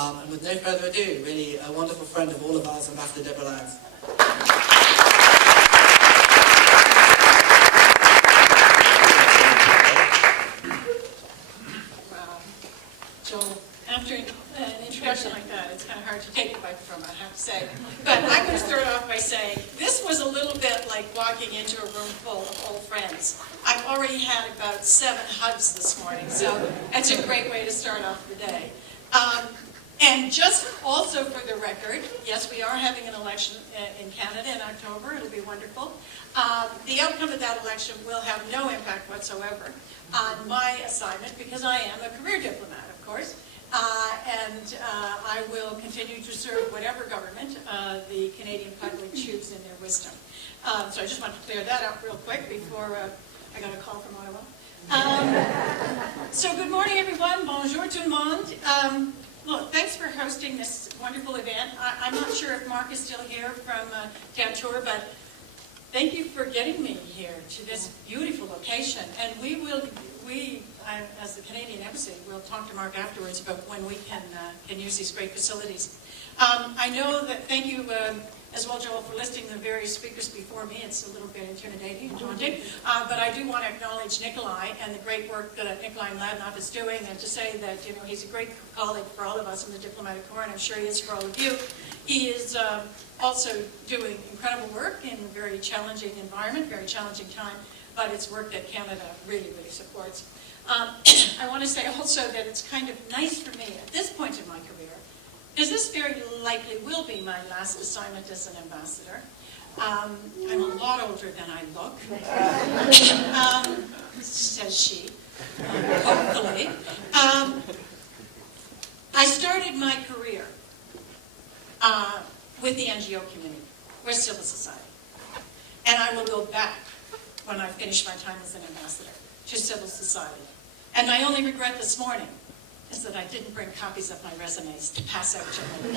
And with no further ado, really a wonderful friend of all of ours, Ambassador Deborah Lyons. Joel, after an introduction like that, it's kind of hard to take the microphone, I have to say. But I'm going to start off by saying, this was a little bit like walking into a room full of old friends. I've already had about 7 hugs this morning, so that's a great way to start off the day. And just also for the record, yes, we are having an election in Canada in October. It'll be wonderful. The outcome of that election will have no impact whatsoever on my assignment because I am a career diplomat, of course. And I will continue to serve whatever government the Canadian public choose in their wisdom. So I just want to clear that up real quick before I got a call from Ottawa. So good morning, everyone. Bonjour tout le monde. Look, thanks for hosting this wonderful event. I'm not sure if Mark is still here from Tantour, but thank you for getting me here to this beautiful location. And as the Canadian Embassy, we'll talk to Mark afterwards about when we can use these great facilities. I know that, thank you as well, Joel, for listing the various speakers before me. It's a little bit intimidating and daunting. But I do want to acknowledge Nikolai and the great work that Nikolai Mladinov is doing, and to say that he's a great colleague for all of us in the diplomatic corps, and I'm sure he is for all of you. He is also doing incredible work in a very challenging environment, very challenging time, but it's work that Canada really, really supports. I want to say also that it's kind of nice for me at this point in my career, because this very likely will be my last assignment as an ambassador. I'm a lot older than I look, says she, hopefully. I started my career with the NGO community, with civil society. And I will go back, when I finish my time as an ambassador, to civil society. And my only regret this morning is that I didn't bring copies of my resumes to pass out to you.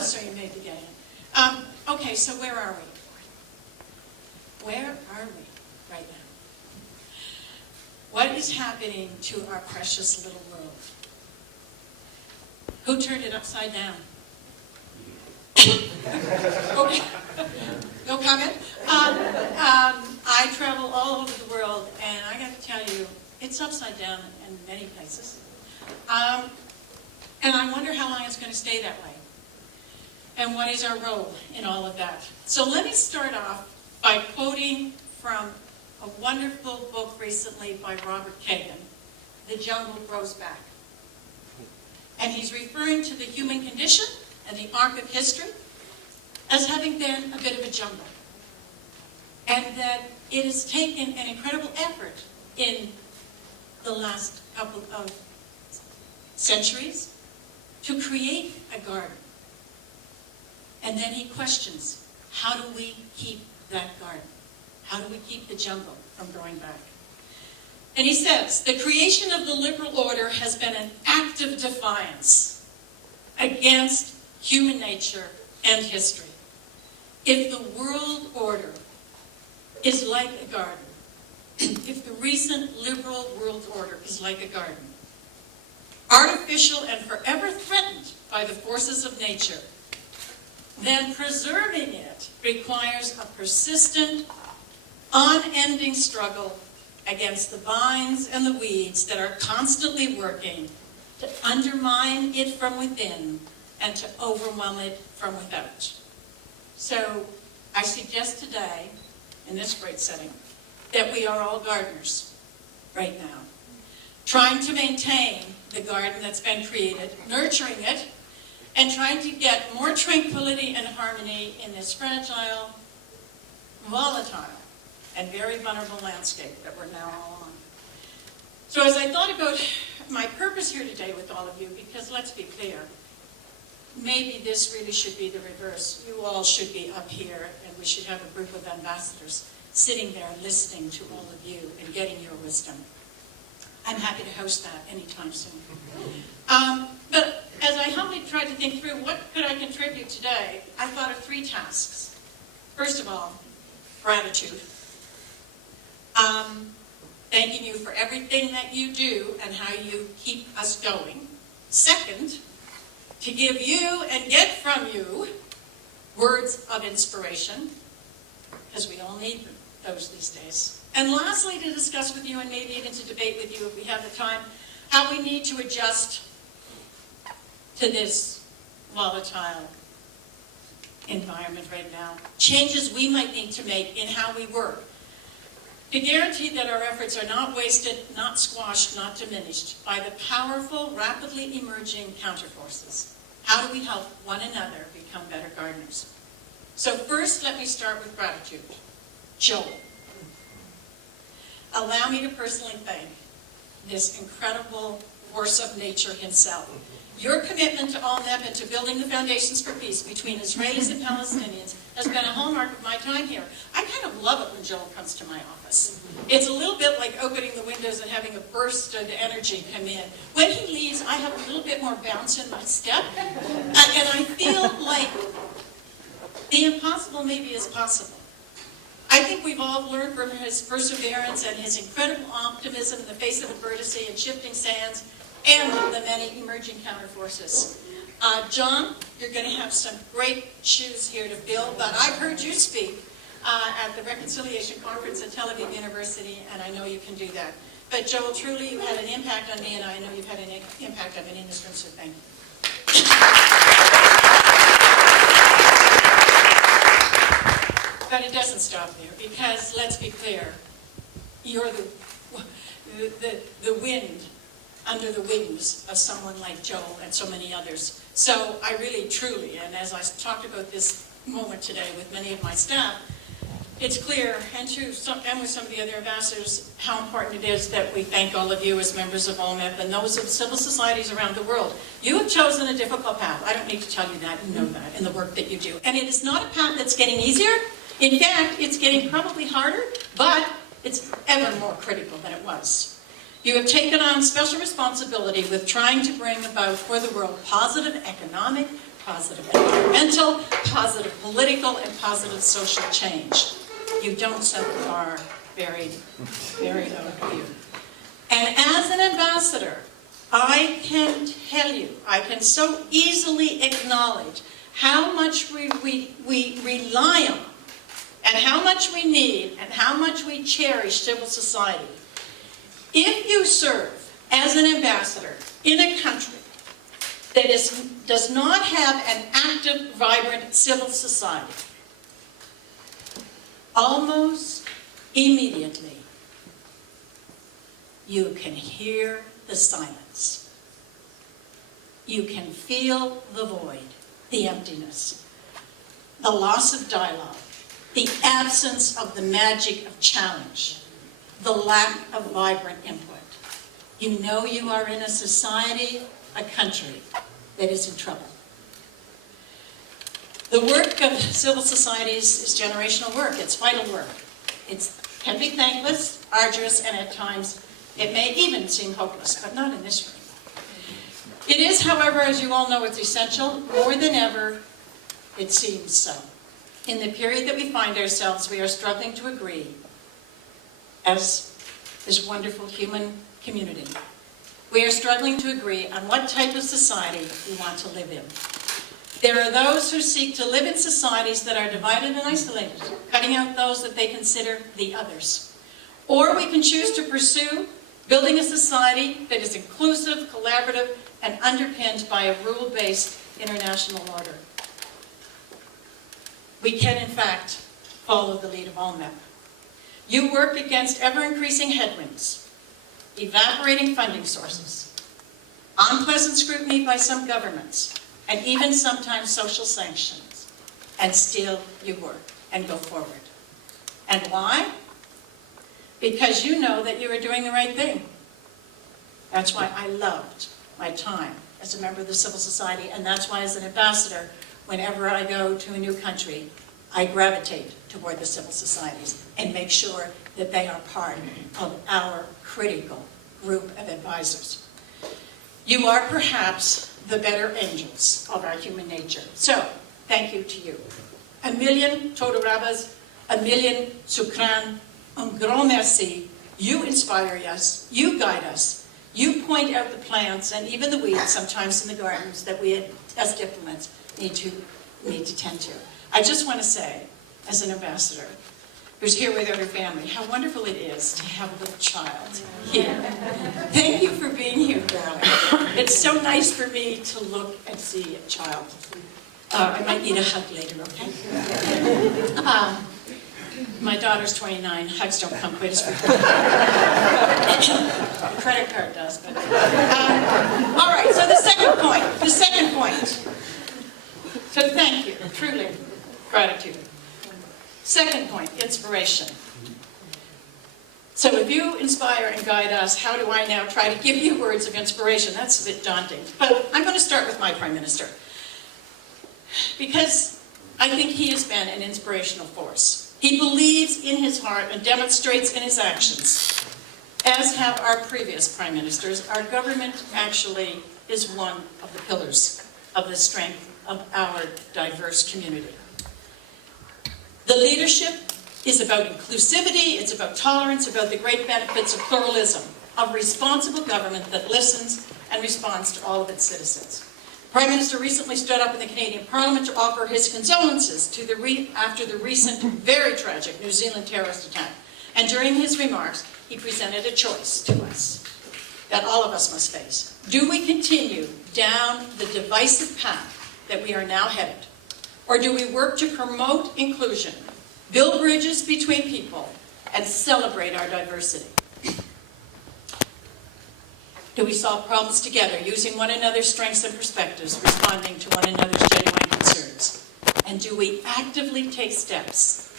So you may be getting it. Okay, so where are we? Where are we right now? What is happening to our precious little world? Who turned it upside down? Okay. No comment? I travel all over the world, and I got to tell you, it's upside down in many places. And I wonder how long it's going to stay that way. And what is our role in all of that? So let me start off by quoting from a wonderful book recently by Robert Kagan, The Jungle Grows Back. And he's referring to the human condition and the arc of history as having been a bit of a jungle. And that it has taken an incredible effort in the last couple of centuries to create a garden. And then he questions, how do we keep that garden? How do we keep the jungle from growing back? And he says, the creation of the liberal order has been an act of defiance against human nature and history. If the world order is like a garden, if the recent liberal world order is like a garden, artificial and forever threatened by the forces of nature, then preserving it requires a persistent, unending struggle against the vines and the weeds that are constantly working to undermine it from within and to overwhelm it from without. So I suggest today, in this great setting, that we are all gardeners right now, trying to maintain the garden that's been created, nurturing it, and trying to get more tranquility and harmony in this fragile, volatile, and very vulnerable landscape that we're now all on. So as I thought about my purpose here today with all of you, because let's be clear, maybe this really should be the reverse. You all should be up here, and we should have a group of ambassadors sitting there listening to all of you and getting your wisdom. I'm happy to host that anytime soon. But as I humbly tried to think through what could I contribute today, I thought of 3 tasks. First of all, gratitude. Thanking you for everything that you do and how you keep us going. Second, to give you and get from you words of inspiration, because we all need those these days. And lastly, to discuss with you, and maybe even to debate with you if we have the time, how we need to adjust to this volatile environment right now. Changes we might need to make in how we work to guarantee that our efforts are not wasted, not squashed, not diminished by the powerful, rapidly emerging counterforces. How do we help one another become better gardeners? So first, let me start with gratitude. Joel. Allow me to personally thank this incredible force of nature himself. Your commitment to Allmep and to building the foundations for peace between Israelis and Palestinians has been a hallmark of my time here. I kind of love it when Joel comes to my office. It's a little bit like opening the windows and having a burst of energy come in. When he leaves, I have a little bit more bounce in my step, and I feel like the impossible maybe is possible. I think we've all learned from his perseverance and his incredible optimism in the face of adversity and shifting sands, and the many emerging counterforces. John, you're going to have some great shoes here to fill, but I've heard you speak at the Reconciliation Conference at Tel Aviv University, and I know you can do that. But Joel, truly you had an impact on me, and I know you've had an impact on many in this room, so thank you. But it doesn't stop there, because let's be clear, you're the wind under the wings of someone like Joel and so many others. So I really, truly, and as I talked about this moment today with many of my staff, it's clear, and with some of the other ambassadors, how important it is that we thank all of you as members of Allmep and those of civil societies around the world. You have chosen a difficult path. I don't need to tell you that. You know that in the work that you do. And it is not a path that's getting easier. In fact, it's getting probably harder, but it's ever more critical than it was. You have taken on special responsibility with trying to bring about for the world positive economic, positive environmental, positive political, and positive social change. You don't set the bar very, very low here. And as an ambassador, I can tell you, I can so easily acknowledge how much we rely on, and how much we need, and how much we cherish civil society. If you serve as an ambassador in a country that does not have an active, vibrant civil society, almost immediately you can hear the silence. You can feel the void, the emptiness, the loss of dialogue, the absence of the magic of challenge, the lack of vibrant input. You know you are in a society, a country, that is in trouble. The work of civil societies is generational work. It's vital work. It can be thankless, arduous, and at times it may even seem hopeless, but not in this room. It is, however, as you all know, it's essential. More than ever, it seems so. In the period that we find ourselves, we are struggling to agree as this wonderful human community. We are struggling to agree on what type of society we want to live in. There are those who seek to live in societies that are divided and isolated, cutting out those that they consider the others. Or we can choose to pursue building a society that is inclusive, collaborative, and underpinned by a rule-based international order. We can, in fact, follow the lead of Allmep. You work against ever-increasing headwinds, evaporating funding sources, unpleasant scrutiny by some governments, and even sometimes social sanctions. And still you work and go forward. And why? Because you know that you are doing the right thing. That's why I loved my time as a member of the civil society, and that's why as an ambassador, whenever I go to a new country, I gravitate toward the civil societies and make sure that they are part of our critical group of advisors. You are perhaps the better angels of our human nature. So, thank you to you. A million toda rabas, a million sukran, un grand merci. You inspire us, you guide us, You point out the plants and even the weeds sometimes in the gardens that we as diplomats need to tend to. I just want to say, as an ambassador who's here with her family, how wonderful it is to have a little child here. Thank you for being here, darling. It's so nice for me to look and see a child. I might need a hug later, okay? My daughter's 29. Hugs don't come quite as frequently. The credit card does, but... all right, so the second point. So thank you, truly, gratitude. Second point, inspiration. So if you inspire and guide us, how do I now try to give you words of inspiration? That's a bit daunting. But I'm going to start with my Prime Minister, because I think he has been an inspirational force. He believes in his heart and demonstrates in his actions, as have our previous Prime Ministers. Our government actually is one of the pillars of the strength of our diverse community. The leadership is about inclusivity, it's about tolerance, about the great benefits of pluralism, of responsible government that listens and responds to all of its citizens. The Prime Minister recently stood up in the Canadian Parliament to offer his condolences to after the recent, very tragic New Zealand terrorist attack. And during his remarks, he presented a choice to us that all of us must face. Do we continue down the divisive path that we are now headed? Or do we work to promote inclusion, build bridges between people, and celebrate our diversity? Do we solve problems together, using one another's strengths and perspectives, responding to one another's genuine concerns? And do we actively take steps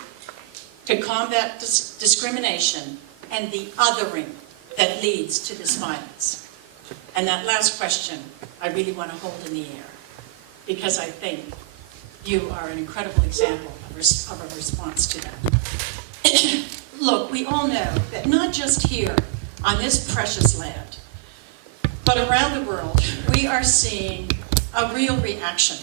to combat discrimination and the othering that leads to this violence? And that last question, I really want to hold in the air, because I think you are an incredible example of a response to that. Look, we all know that not just here on this precious land, but around the world, we are seeing a real reaction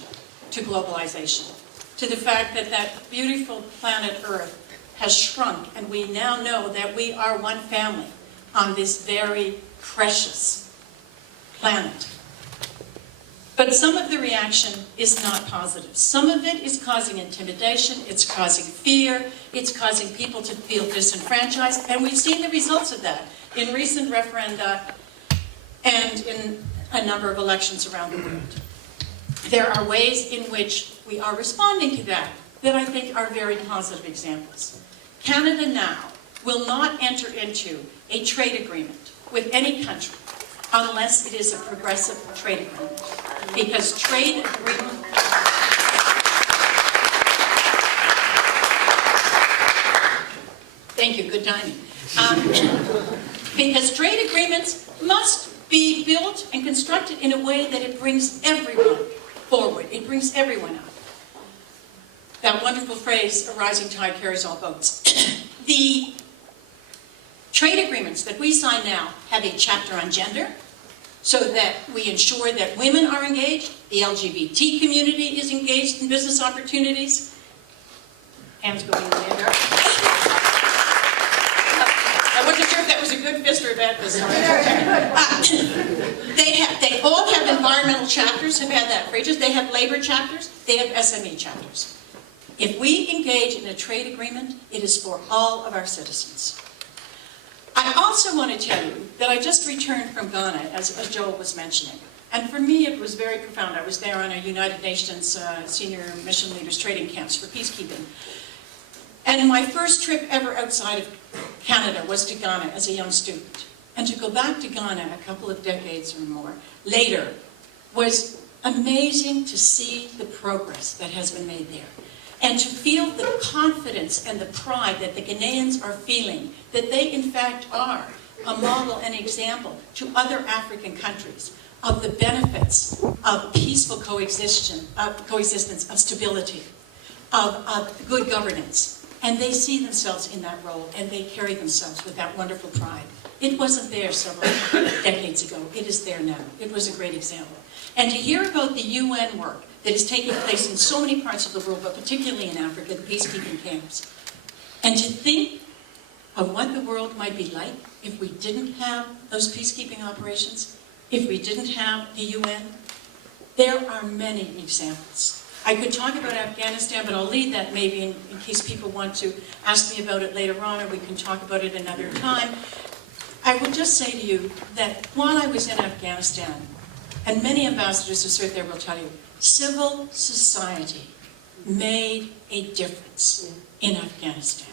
to globalization, to the fact that that beautiful planet Earth has shrunk, and we now know that we are one family on this very precious planet. But some of the reaction is not positive. Some of it is causing intimidation, it's causing fear, it's causing people to feel disenfranchised, and we've seen the results of that in recent referenda and in a number of elections around the world. There are ways in which we are responding to that I think are very positive examples. Canada now will not enter into a trade agreement with any country unless it is a progressive trade agreement. Because trade agreement... Thank you, good timing. Because trade agreements must be built and constructed in a way that it brings everyone forward. It brings everyone up. That wonderful phrase, a rising tide carries all boats. The trade agreements that we sign now have a chapter on gender, so that we ensure that women are engaged, the LGBT community is engaged in business opportunities. Hands going in the air. I wasn't sure if that was a good fist or a bad fist. They all have environmental chapters, have had that for ages. They have labor chapters, they have SME chapters. If we engage in a trade agreement, it is for all of our citizens. I also want to tell you that I just returned from Ghana, as Joel was mentioning. And for me, it was very profound. I was there on a United Nations Senior Mission Leaders Training Camps for peacekeeping. And my first trip ever outside of Canada was to Ghana as a young student. And to go back to Ghana a couple of decades or more later was amazing to see the progress that has been made there. And to feel the confidence and the pride that the Ghanaians are feeling, that they in fact are a model and example to other African countries of the benefits of peaceful coexistence, of stability, of good governance. And they see themselves in that role, and they carry themselves with that wonderful pride. It wasn't there several decades ago. It is there now. It was a great example. And to hear about the UN work that is taking place in so many parts of the world, but particularly in Africa, the peacekeeping camps, and to think of what the world might be like if we didn't have those peacekeeping operations, if we didn't have the UN? There are many examples. I could talk about Afghanistan, but I'll leave that maybe in case people want to ask me about it later on, or we can talk about it another time. I would just say to you that while I was in Afghanistan, and many ambassadors who served there will tell you, civil society made a difference in Afghanistan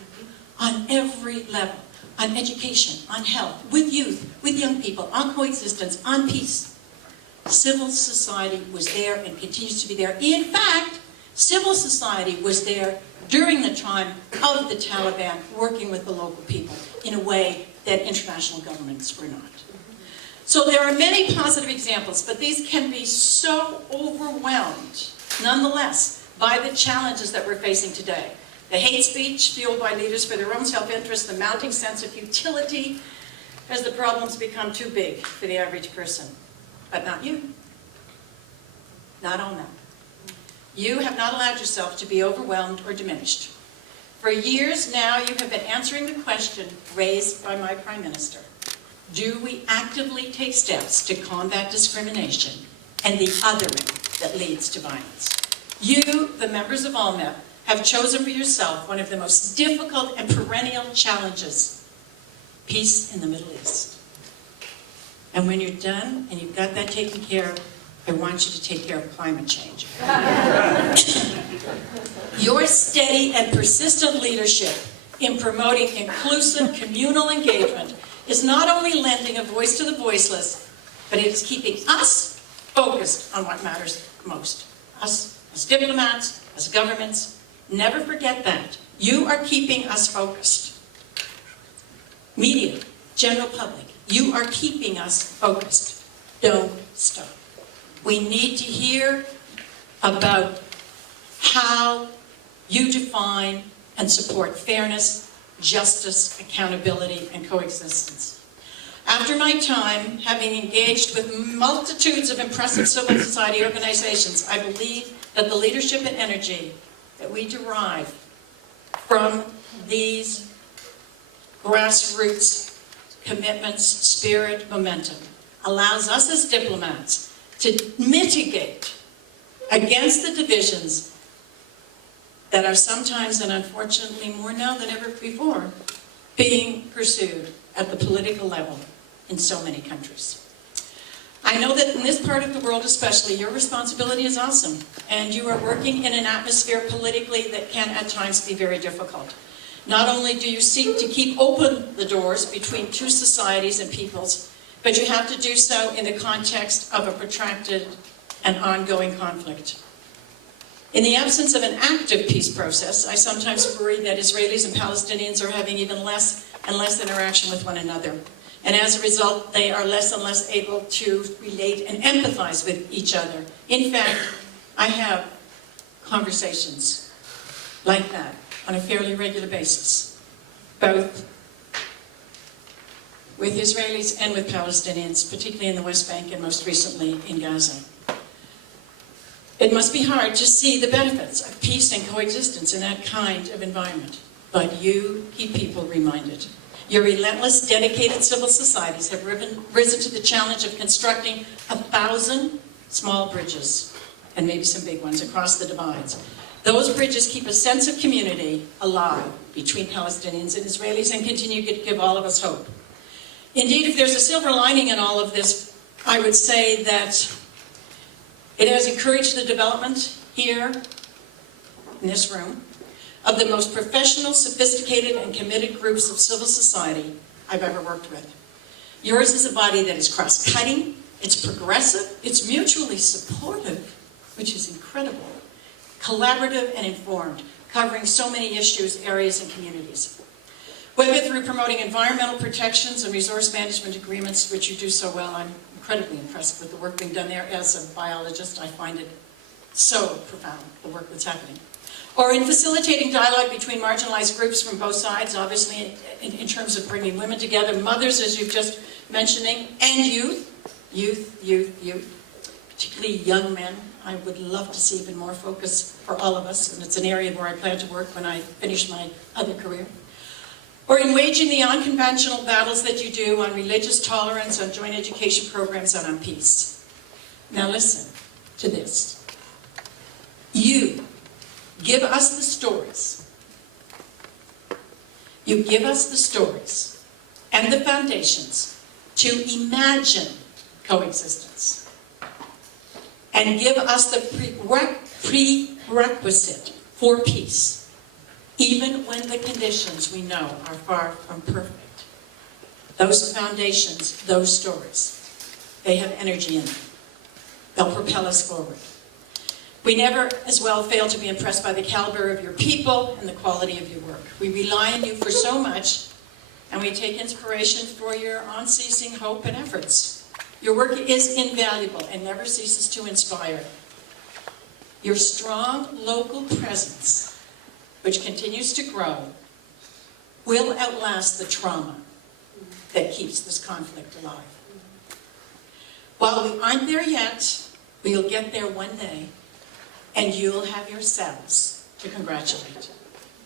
on every level, on education, on health, with youth, with young people, on coexistence, on peace. Civil society was there and continues to be there. In fact, civil society was there during the time of the Taliban, working with the local people in a way that international governments were not. So there are many positive examples, but these can be so overwhelmed, nonetheless, by the challenges that we're facing today. The hate speech fueled by leaders for their own self-interest, the mounting sense of futility as the problems become too big for the average person. But not you. Not all men. You have not allowed yourself to be overwhelmed or diminished. For years now, you have been answering the question raised by my Prime Minister. Do we actively take steps to combat discrimination and the othering that leads to violence? You, the members of Allmep, have chosen for yourself one of the most difficult and perennial challenges, peace in the Middle East. And when you're done and you've got that taken care of, I want you to take care of climate change. Your steady and persistent leadership in promoting inclusive communal engagement is not only lending a voice to the voiceless, but it is keeping us focused on what matters most. Us as diplomats, as governments, never forget that. You are keeping us focused. Media, general public, you are keeping us focused. Don't stop. We need to hear about how you define and support fairness, justice, accountability, and coexistence. After my time, having engaged with multitudes of impressive civil society organizations, I believe that the leadership and energy that we derive from these grassroots commitments, spirit, momentum, allows us as diplomats to mitigate against the divisions that are sometimes, and unfortunately more now than ever before, being pursued at the political level in so many countries. I know that in this part of the world especially, your responsibility is awesome, and you are working in an atmosphere politically that can at times be very difficult. Not only do you seek to keep open the doors between two societies and peoples, but you have to do so in the context of a protracted and ongoing conflict. In the absence of an active peace process, I sometimes worry that Israelis and Palestinians are having even less and less interaction with one another. And as a result, they are less and less able to relate and empathize with each other. In fact, I have conversations like that on a fairly regular basis, both with Israelis and with Palestinians, particularly in the West Bank and most recently in Gaza. It must be hard to see the benefits of peace and coexistence in that kind of environment, but you keep people reminded. Your relentless, dedicated civil societies have risen to the challenge of constructing 1,000 small bridges, and maybe some big ones, across the divides. Those bridges keep a sense of community alive between Palestinians and Israelis and continue to give all of us hope. Indeed, if there's a silver lining in all of this, I would say that it has encouraged the development here, in this room, of the most professional, sophisticated, and committed groups of civil society I've ever worked with. Yours is a body that is cross-cutting, it's progressive, it's mutually supportive, which is incredible, collaborative and informed, covering so many issues, areas, and communities. Whether through promoting environmental protections and resource management agreements, which you do so well, I'm incredibly impressed with the work being done there. As a biologist, I find it so profound, the work that's happening. Or in facilitating dialogue between marginalized groups from both sides, obviously in terms of bringing women together, mothers, as you've just mentioning, and youth, particularly young men. I would love to see even more focus for all of us, and it's an area where I plan to work when I finish my other career. or in waging the unconventional battles that you do on religious tolerance, on joint education programs, and on peace. Now listen to this. You give us the stories. You give us the stories and the foundations to imagine coexistence, and give us the prerequisite for peace, even when the conditions we know are far from perfect. Those foundations, those stories, they have energy in them. They'll propel us forward. We never as well fail to be impressed by the caliber of your people and the quality of your work. We rely on you for so much, and we take inspiration for your unceasing hope and efforts. Your work is invaluable and never ceases to inspire. Your strong local presence, which continues to grow, will outlast the trauma that keeps this conflict alive. While we aren't there yet, we'll get there one day, and you'll have yourselves to congratulate.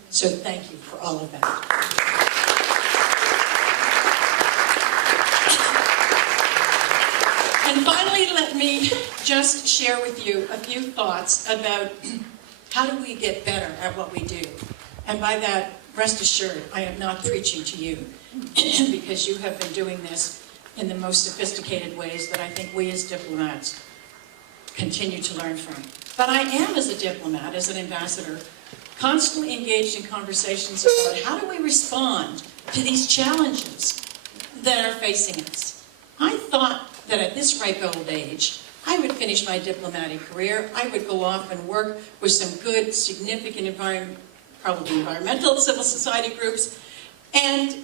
So thank you for all of that. And finally, let me just share with you a few thoughts about how do we get better at what we do. And by that, rest assured, I am not preaching to you, because you have been doing this in the most sophisticated ways that I think we as diplomats continue to learn from. But I am, as a diplomat, as an ambassador, constantly engaged in conversations about how do we respond to these challenges that are facing us. I thought that at this ripe old age, I would finish my diplomatic career. I would go off and work with some good, significant probably environmental, civil society groups, and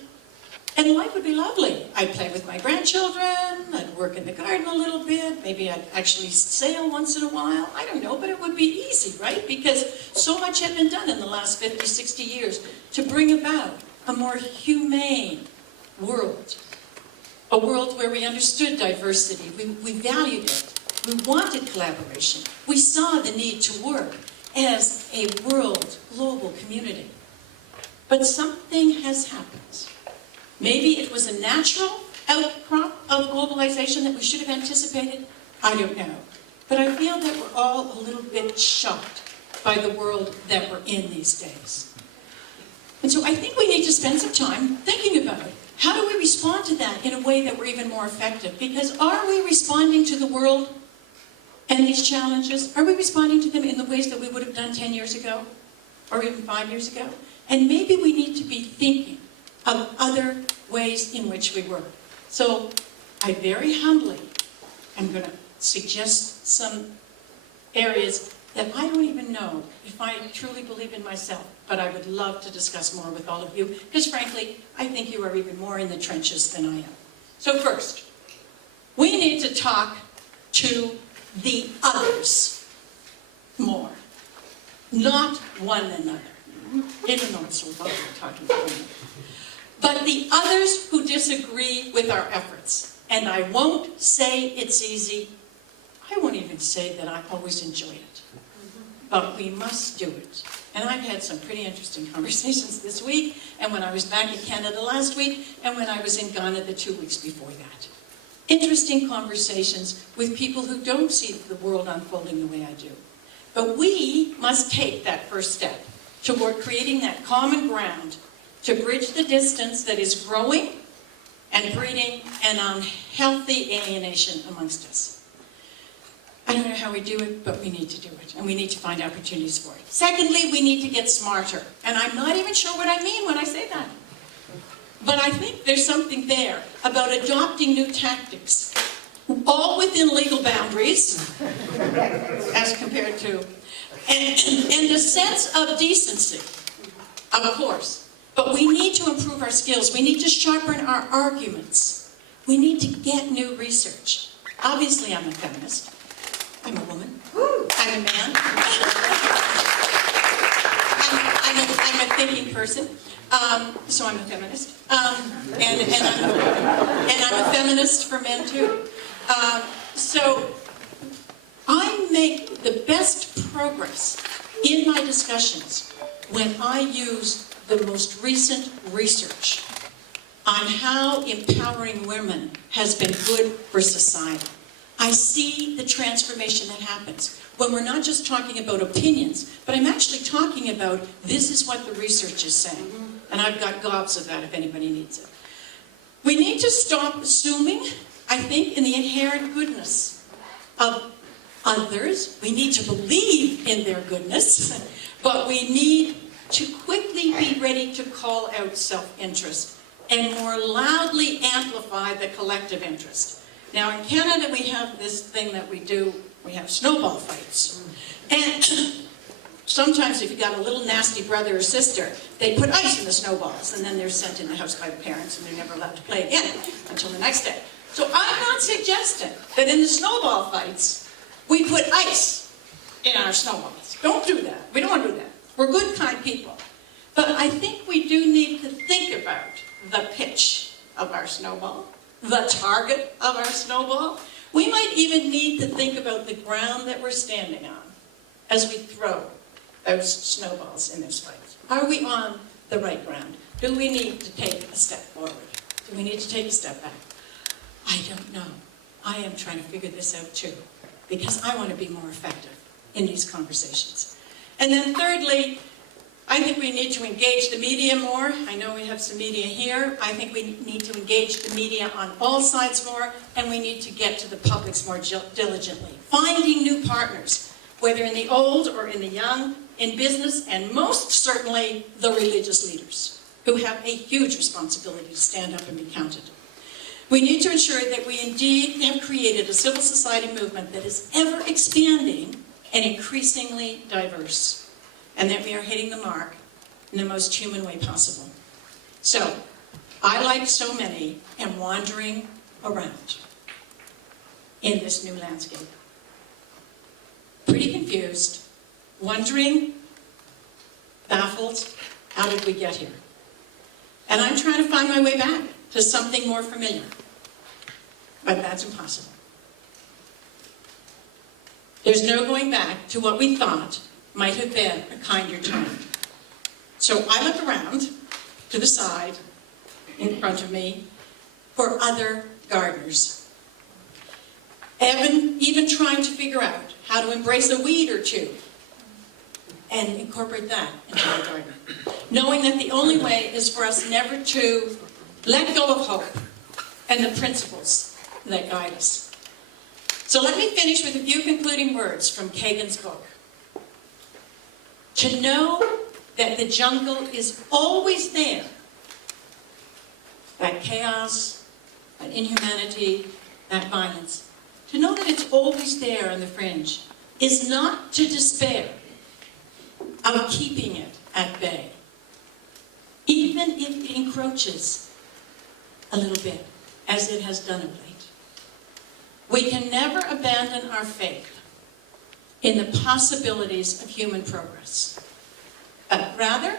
life would be lovely. I'd play with my grandchildren, I'd work in the garden a little bit, maybe I'd actually sail once in a while, I don't know, but it would be easy, right? Because so much had been done in the last 50, 60 years to bring about a more humane world. A world where we understood diversity, we valued it, we wanted collaboration, we saw the need to work as a world, global community. But something has happened. Maybe it was a natural outcrop of globalization that we should have anticipated. I don't know. But I feel that we're all a little bit shocked by the world that we're in these days. And so I think we need to spend some time thinking about it. How do we respond to that in a way that we're even more effective? Because are we responding to the world and these challenges? Are we responding to them in the ways that we would have done 10 years ago? Or even 5 years ago? And maybe we need to be thinking of other ways in which we work. So I very humbly am going to suggest some areas that I don't even know if I truly believe in myself, but I would love to discuss more with all of you, because frankly, I think you are even more in the trenches than I am. So first, we need to talk to the others more, not one another, even though it's so lovely talking to them. But the others who disagree with our efforts. And I won't say it's easy. I won't even say that I always enjoy it. But we must do it. And I've had some pretty interesting conversations this week, and when I was back in Canada last week, and when I was in Ghana the 2 weeks before that. Interesting conversations with people who don't see the world unfolding the way I do. But we must take that first step toward creating that common ground to bridge the distance that is growing and breeding an unhealthy alienation amongst us. I don't know how we do it, but we need to do it, and we need to find opportunities for it. Secondly, we need to get smarter, and I'm not even sure what I mean when I say that. But I think there's something there about adopting new tactics, all within legal boundaries, as compared to, and a sense of decency, of course. But we need to improve our skills. We need to sharpen our arguments. We need to get new research. Obviously, I'm a feminist. I'm a woman. I'm a man. I'm a thinking person. So I'm a feminist. And I'm a feminist for men, too. So I make the best progress in my discussions when I use the most recent research on how empowering women has been good for society. I see the transformation that happens when we're not just talking about opinions, but I'm actually talking about this is what the research is saying. And I've got gobs of that if anybody needs it. We need to stop assuming, I think, in the inherent goodness of others. We need to believe in their goodness, but we need to quickly be ready to call out self-interest and more loudly amplify the collective interest. Now in Canada we have this thing that we do, we have snowball fights. And sometimes if you've got a little nasty brother or sister, they put ice in the snowballs and then they're sent in the house by the parents and they're never allowed to play again until the next day. So I'm not suggesting that in the snowball fights, we put ice in our snowballs. Don't do that. We don't want to do that. We're good, kind people. But I think we do need to think about the pitch of our snowball, the target of our snowball. We might even need to think about the ground that we're standing on as we throw those snowballs in this fight. Are we on the right ground? Do we need to take a step forward? Do we need to take a step back? I don't know. I am trying to figure this out too, because I want to be more effective in these conversations. And then thirdly, I think we need to engage the media more. I know we have some media here. I think we need to engage the media on all sides more, and we need to get to the publics more diligently. Finding new partners, whether in the old or in the young, in business, and most certainly the religious leaders, who have a huge responsibility to stand up and be counted. We need to ensure that we indeed have created a civil society movement that is ever expanding and increasingly diverse, and that we are hitting the mark in the most human way possible. So, I, like so many, am wandering around in this new landscape. Pretty confused, wondering, baffled, how did we get here? And I'm trying to find my way back to something more familiar. But that's impossible. There's no going back to what we thought might have been a kinder time. So I look around to the side, in front of me, for other gardeners. Even trying to figure out how to embrace a weed or two and incorporate that into our garden. Knowing that the only way is for us never to let go of hope and the principles that guide us. So let me finish with a few concluding words from Kagan's book. To know that the jungle is always there, that chaos, that inhumanity, that violence, to know that it's always there on the fringe is not to despair of keeping it at bay, even if it encroaches a little bit, as it has done of late. We can never abandon our faith in the possibilities of human progress, but rather,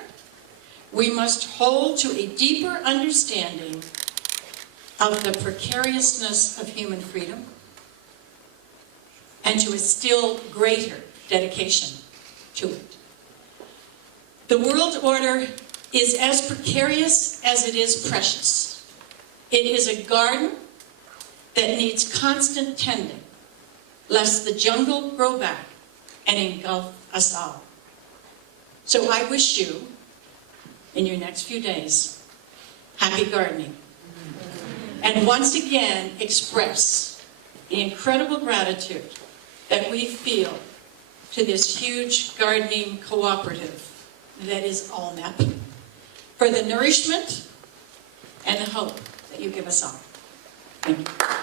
we must hold to a deeper understanding of the precariousness of human freedom and to a still greater dedication to it. The world order is as precarious as it is precious. It is a garden that needs constant tending, lest the jungle grow back and engulf us all. So I wish you, in your next few days, happy gardening. And once again, express the incredible gratitude that we feel to this huge gardening cooperative that is Allmep, for the nourishment and the hope that you give us all. Thank you.